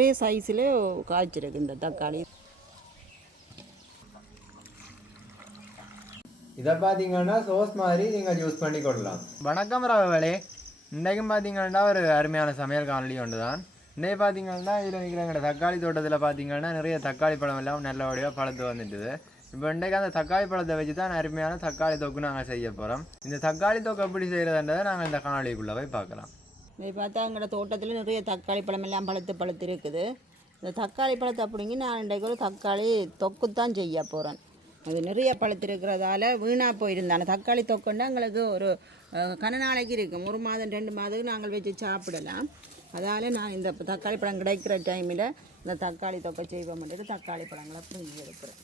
ஒரே சைஸில் காய்ச்சிருக்கு இந்த தக்காளி. இதை பார்த்தீங்கன்னா சோஸ் மாதிரி நீங்கள் யூஸ் பண்ணி கொள்ளலாம். வணக்கம் ராவலே, இன்றைக்கும் பார்த்தீங்கன்னா ஒரு அருமையான சமையல் காணொலி ஒன்று தான். இன்றைக்கு பார்த்தீங்கன்னா இதில் நிற்கிற தக்காளி தோட்டத்தில் பார்த்தீங்கன்னா நிறைய தக்காளி பழம் எல்லாம் நல்லபடியாக பழத்து வந்துட்டுது. இப்போ இன்றைக்கு அந்த தக்காளி பழத்தை வச்சு தான் அருமையான தக்காளி தொக்கு நாங்கள் செய்ய போகிறோம். இந்த தக்காளி தொக்கு எப்படி செய்கிறதுன்றதை நாங்கள் இந்த காணொலிக்குள்ளே போய் பார்க்கலாம். இதை பார்த்தா எங்களோட தோட்டத்தில் நிறைய தக்காளி பழம் எல்லாம் பழுத்து இருக்குது. இந்த தக்காளி பழத்தை அப்படிங்கி நான் இன்றைக்கு ஒரு தக்காளி தொக்கு தான் செய்ய போகிறேன். அது நிறைய பழுத்திருக்கிறதால வீணாக போயிருந்தாங்க. தக்காளி தொக்குன்னா எங்களுக்கு ஒரு கன நாளைக்கு இருக்கும், 1 மாதம் 2 மாதத்துக்கு நாங்கள் வச்சு சாப்பிடலாம். அதால் நான் இந்த தக்காளி பழம் கிடைக்கிற டைமில் இந்த தக்காளி தொக்கை செய்வோம் பண்ணிட்டு தக்காளி பழங்களை புரிஞ்சு எடுக்கிறேன்.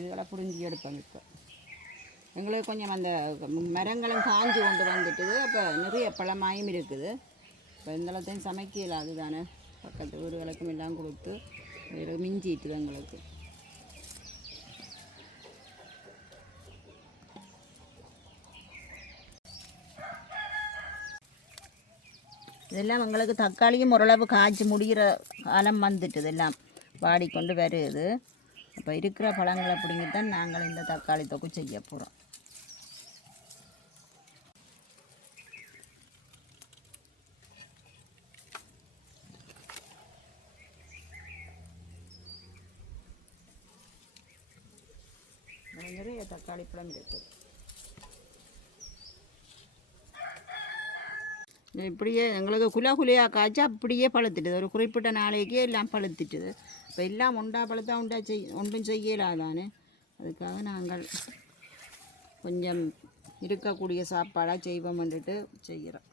இதுகளை புரிஞ்சு எடுப்பேன். இப்போ எங்களுக்கு கொஞ்சம் அந்த மரங்களும் காஞ்சி கொண்டு வந்துட்டுது. அப்போ நிறைய பழமாயும் இருக்குது. இப்போ இந்தளத்தையும் சமைக்கல, அதுதானே பக்கத்து வீடுகளுக்கும் எல்லாம் கொடுத்து மிஞ்சிட்டுது எங்களுக்கு. இதெல்லாம் எங்களுக்கு தக்காளியும் ஓரளவு காய்ச்சி முடிகிற காலம் வந்துட்டுது, எல்லாம் வாடிக்கொண்டு வருது. அப்போ இருக்கிற பழங்களை பிடிங்கித்தான் நாங்கள் இந்த தக்காளி தொக்கு செய்ய போகிறோம். நிறைய தக்காளி பழம் இருக்குது. இப்படியே எங்களுக்கு குலையாக காய்ச்சி அப்படியே பழுத்துட்டுது. ஒரு குறிப்பிட்ட நாளைக்கே எல்லாம் பழுத்துட்டுது. இப்போ எல்லாம் உண்டா பழுத்தா ஒன்றும் செய்யலாதானே. அதுக்காக நாங்கள் கொஞ்சம் இருக்கக்கூடிய சாப்பாடாக செய்வோம்ன்ட்டு செய்கிறோம்.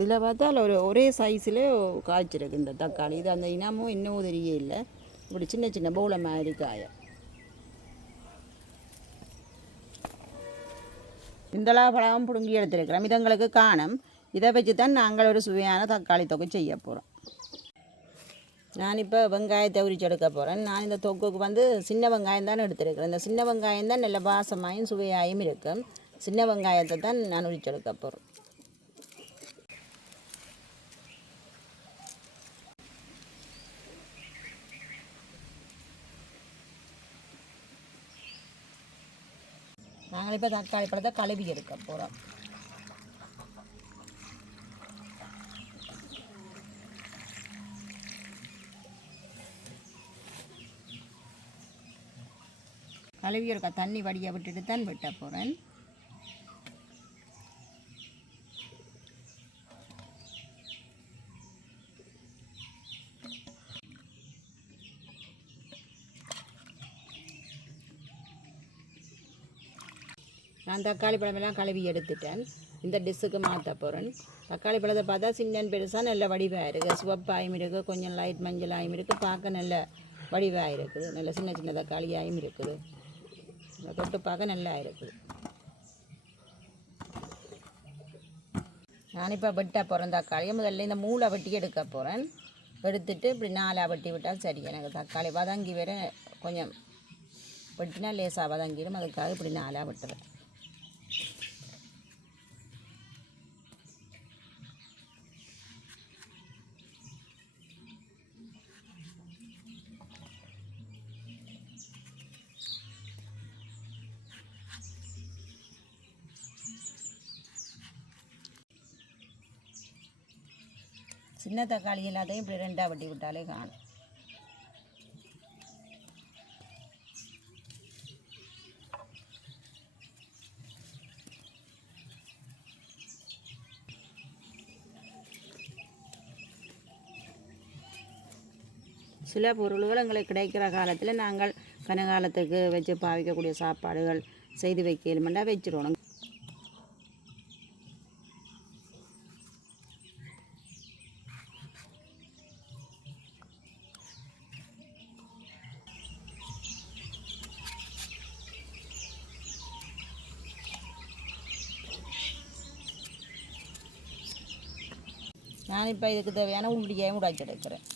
இதில் பார்த்தா ஒரே சைஸில் காய்ச்சிருக்கு இந்த தக்காளி. இது அந்த இனமும் இன்னும் தெரிய இல்லை. இப்படி சின்ன சின்ன பவுலை மாதிரி காயம். இந்தளா பழம் பிடுங்கி எடுத்துருக்கிறோம். இது எங்களுக்கு காணும். இதை வச்சு தான் நாங்கள் ஒரு சுவையான தக்காளி தொக்கு செய்ய போகிறோம். நான் இப்போ வெங்காயத்தை உரிச்சு எடுக்க போகிறேன். நான் இந்த தொக்குக்கு சின்ன வெங்காயம் தான் எடுத்துருக்கிறேன். இந்த சின்ன வெங்காயம் தான் நல்ல வாசமாயும் சுவையாயும் இருக்கும். சின்ன வெங்காயத்தை தான் நான் உரிச்சு எடுக்க போகிறேன். நாங்கள் இப்போ தக்காளி பழத்தை கழுவி எடுக்க போகிறோம். கழுவி எடுக்க தண்ணி வடியை விட்டுட்டு தான் வெட்ட போகிறேன். நான் தக்காளி பழமெல்லாம் கழுவி எடுத்துட்டேன். இந்த டிஷ்ஷுக்கு மாற்ற போகிறேன். தக்காளி பழத்தை பார்த்தா சின்னன் பெருசாக நல்ல வடிவாக இருக்குது. சிவப்பாயும் இருக்குது, கொஞ்சம் லைட் மஞ்சளாயும் இருக்குது. பார்க்க நல்ல வடிவாக இருக்குது. நல்ல சின்ன சின்ன தக்காளியாயும் இருக்குது. தொட்டு பார்க்க நல்லா இருக்குது. நான் இப்போ வெட்ட போகிறேன் தக்காளியை. முதல்ல இந்த மூளை வெட்டி எடுக்க போகிறேன். எடுத்துட்டு இப்படி 4 வெட்டி விட்டால் சரி. எனக்கு தக்காளி வதங்கி வேற கொஞ்சம் வெட்டினா லேசாக வதங்கிடும். அதுக்காக இப்படி 4 வெட்டுறேன். சின்ன தக்காளி எல்லாத்தையும் இப்படி 2 வெட்டி விட்டாலே காணும். சில பொருள்கள் எங்களுக்கு கிடைக்கிற காலத்தில் நாங்கள் கனகாலத்துக்கு வச்சு பாவிக்கக்கூடிய சாப்பாடுகள் செய்து வைக்கலுமெண்டா வச்சிடணும். நான் இப்போ இதுக்கு தேவையான உள்ளியையும் உடைச்செடுக்கிறேன்.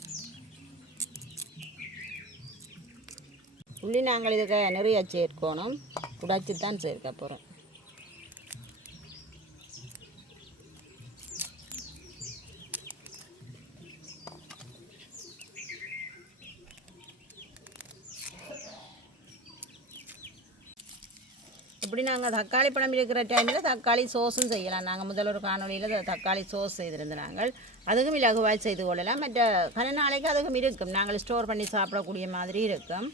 உள்ளி நாங்கள் இதுக்கு நிறைய சேர்க்கணும், உடைச்சி தான் சேர்க்க போகிறோம். இப்படி நாங்கள் தக்காளி பழம் இருக்கிற டைமில் தக்காளி சோஸும் செய்யலாம். நாங்கள் முதல் ஒரு காணொலியில் தக்காளி சோஸ் செய்திருந்தோம். நாங்கள் அதுக்கும் இலகுவாய் செய்து கொள்ளலாம். மற்ற கன நாளைக்கு அதுக்கும் இருக்கும், நாங்கள் ஸ்டோர் பண்ணி சாப்பிடக்கூடிய மாதிரி இருக்கும்.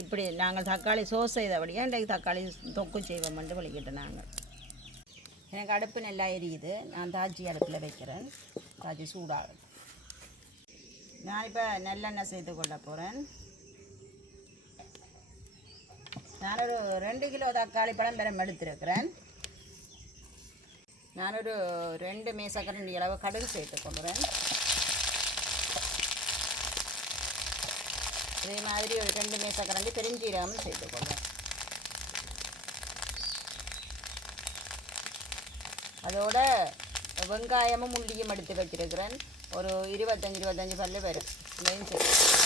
இப்படி நாங்கள் தக்காளி சோஸ் செய்தபடியாக இன்றைக்கு தக்காளி தொக்கும் செய்வோம் என்று வலிக்கிட்டோம். நாங்கள் எனக்கு அடுப்பு நல்லா எரியுது, நான் தாஜி அடுப்பில் வைக்கிறேன். தாஜி சூடாகும். நான் இப்போ நல்லெண்ணெய் சேர்த்து கொள்ள போகிறேன். நான் ஒரு 2 கிலோ தக்காளி பழம் பெறம் எடுத்திருக்கிறேன். நான் ஒரு 2 மேசக்கரண்டி அளவு கடுகு சேர்த்து கொள்கிறேன். இதே மாதிரி ஒரு 2 மேசக்கரண்டி பெருஞ்சீரகமும் சேர்த்துக்கொள்கிறேன். அதோட வெங்காயமும் உள்ளியும் எடுத்து வச்சிருக்கிறேன். ஒரு 25 பல்லு வரும். இதையும் சேர்த்து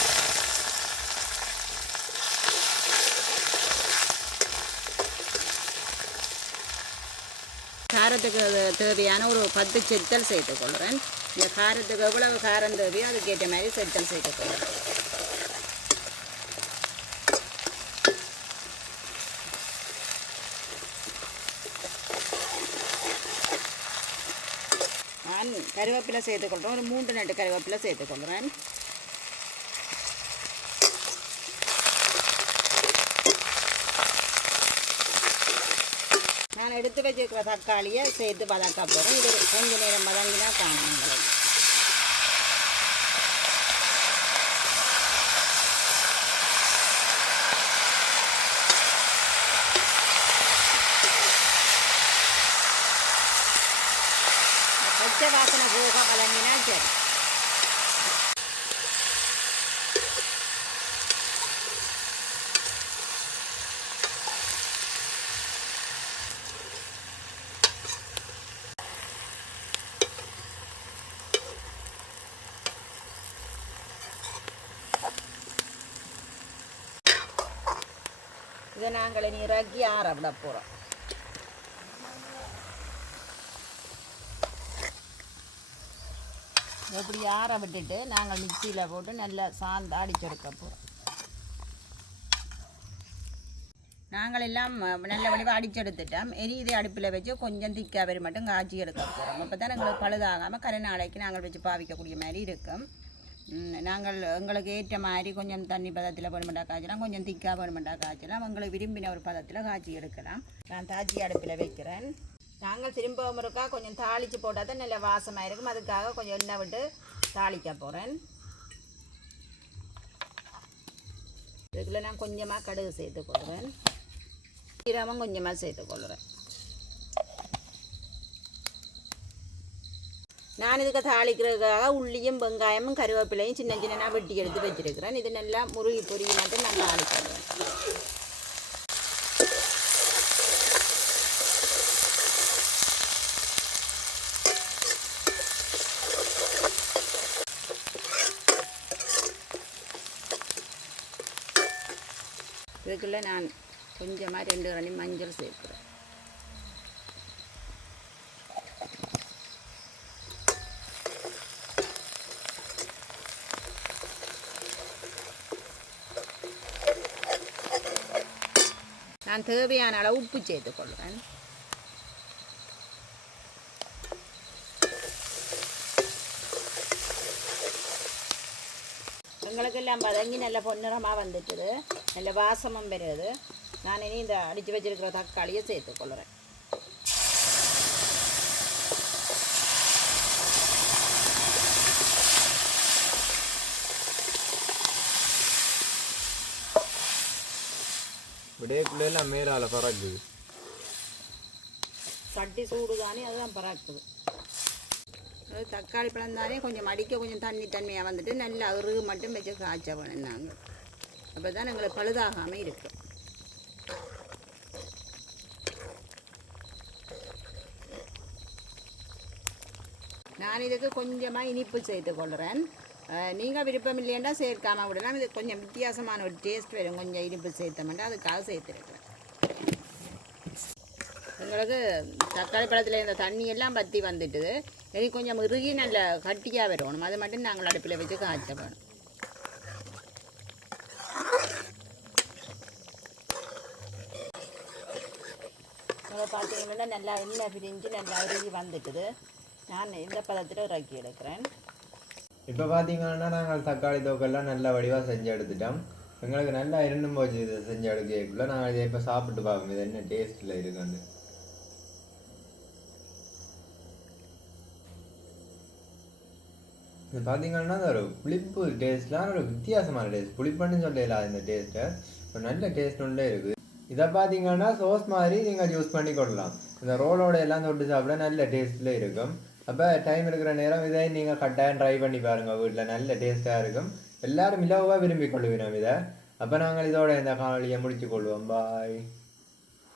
காரத்துக்கு தேவையான ஒரு 10 செத்தல் சேர்த்துக்கொள்கிறேன். இந்த காரத்துக்கு எவ்வளவு காரம் தேவையோ அதுக்கேற்ற மாதிரி செத்தல் சேர்த்துக்கொள்கிறேன். நான் கருவேப்பிலை சேர்த்துக்கொள்கிறேன். ஒரு 3 நட்டு கருவேப்பிலை சேர்த்துக்கொள்கிறேன். நான் எடுத்து வச்சுருக்கிற தக்காளியை சேர்த்து வதக்க போகிறேன். இது கொஞ்சம் நேரம் வதங்கினா காணும். பச்சை வாசனை போக வதங்கினா சரி. இதை நாங்கள் இனி இறக்கி ஆற விட போகிறோம். எப்படி ஆற விட்டுட்டு நாங்கள் மிக்சியில் போட்டு நல்லா சாந்து அடிச்செடுக்க போகிறோம். நாங்கள் எல்லாம் நல்ல வடிவாக அடிச்செடுத்துட்டோம். எரியுதை அடுப்பில் வச்சு கொஞ்சம் திக்காக வரை மட்டும் காய்ச்சி எடுக்க போகிறோம். அப்போ தான் எங்களுக்கு பழுதாகாமல் கரை நாளைக்கு நாங்கள் வச்சு பாவிக்கக்கூடிய மாதிரி இருக்கும். நாங்கள் எங்களுக்கு ஏற்ற மாதிரி கொஞ்சம் தண்ணி பதத்தில் வேணுமெண்டா காய்ச்சலாம், கொஞ்சம் திக்காக வேணுமெண்டா காய்ச்சலாம். உங்களுக்கு விரும்பின ஒரு பதத்தில் காய்ச்சி எடுக்கலாம். நான் தாச்சி அடுப்பில் வைக்கிறேன். நாங்கள் திரும்பவும் இருக்கா கொஞ்சம் தாளித்து போட்டால் தான் நல்ல வாசமாக இருக்கும். அதுக்காக கொஞ்சம் எண்ணெய் விட்டு தாளிக்க போகிறேன். இதுக்குள்ள நான் கொஞ்சமாக கடுகு சேர்த்துக்கொள்கிறேன். சீரகம் கொஞ்சமாக சேர்த்துக்கொள்கிறேன். நான் இதுக்கு தாளிக்கிறதுக்காக உள்ளியும் வெங்காயமும் கருவேப்பிலையும் சின்ன சின்னதாக வெட்டி எடுத்து வச்சுருக்கிறேன். இது நல்லா முருகி பொருகி மட்டும் நான் தாளிக்கிறேன். இதுக்குள்ளே நான் கொஞ்சமாக 2 கரண்டி மஞ்சள் சேர்க்குறேன். நான் தேவையான அளவு உப்பு சேர்த்துக்கொள்கிறேன். எங்களுக்கெல்லாம் வதங்கி நல்ல பொன்னிறமாக வந்துட்டுது, நல்ல வாசமும் பெறுது. நான் இனி இந்த அடித்து வச்சிருக்கிற தக்காளியை சேர்த்துக்கொள்கிறேன். விடையக்குள்ளெல்லாம் மேலால பறக்குது. சட்டி சூடு தானே அதுதான் பறக்குது. அது தக்காளி பழம் தானே கொஞ்சம் அடிக்க கொஞ்சம் தண்ணியாக வந்துட்டு நல்ல அருகு மட்டும் வச்சு காய்ச்ச வேணும் நாங்கள். அப்போ தான் எங்களுக்கு பழுதாகாமல் இருக்கும். நான் நான் இதுக்கு கொஞ்சமாக இனிப்பு சேர்த்து கொள்கிறேன். நீங்கள் விருப்பம் இல்லையண்டா சேர்க்காமல் விடலாம். இது கொஞ்சம் வித்தியாசமான ஒரு டேஸ்ட் வரும், கொஞ்சம் இனிப்பு சேர்த்தோம்னா அதுக்காக சேர்த்துருக்கேன். எங்களுக்கு தக்காளி பழத்தில் இந்த தண்ணியெல்லாம் பற்றி வந்துட்டுது. இனி கொஞ்சம் இறுகி நல்ல கட்டியாக வரணும். அது மட்டும் நாங்கள் அடுப்பில் வச்சு காய்ச்ச வேணும். பார்த்தீங்கன்னா நல்லா எண்ணெய் பிரிஞ்சு நல்லா இறுகி வந்துட்டுது. நான் இந்த பதத்தில் இறக்கி எடுக்கிறேன். இப்போ பார்த்தீங்கன்னா நாங்கள் தக்காளி தொக்கெல்லாம் நல்லா வடிவாக செஞ்சு எடுத்துட்டோம். எங்களுக்கு நல்லா இருண்டும் போச்சு இதை செஞ்சு எடுக்கக்குள்ள. நாங்கள் இதை இப்போ சாப்பிட்டு பார்ப்போம் இது என்ன டேஸ்ட்டில் இருக்குன்னு. இது பார்த்தீங்கன்னா ஒரு புளிப்பு டேஸ்ட்லாம் ஒரு வித்தியாசமான டேஸ்ட். புளிப்புன்னு சொல்லலாம் இந்த டேஸ்ட்டை. ஒரு நல்ல டேஸ்ட் ஒன்றே இருக்குது. இதை பார்த்தீங்கன்னா சோஸ் மாதிரி நீங்கள் யூஸ் பண்ணி கொள்ளலாம். இந்த ரோலோட எல்லாம் தொட்டு சாப்பிட நல்ல டேஸ்ட்டில் இருக்கும். அப்போ டைம் இருக்கிற நேரம் இதை நீங்கள் கட்டாயம் ட்ரை பண்ணி பாருங்கள். வீட்டில் நல்ல டேஸ்ட்டாக இருக்கும். எல்லோரும் இலவாக விரும்பி கொள்ளுவினோம் இதை. அப்போ நாங்கள் இதோட இந்த காணொலியை முடிச்சு கொள்வோம். பாய்.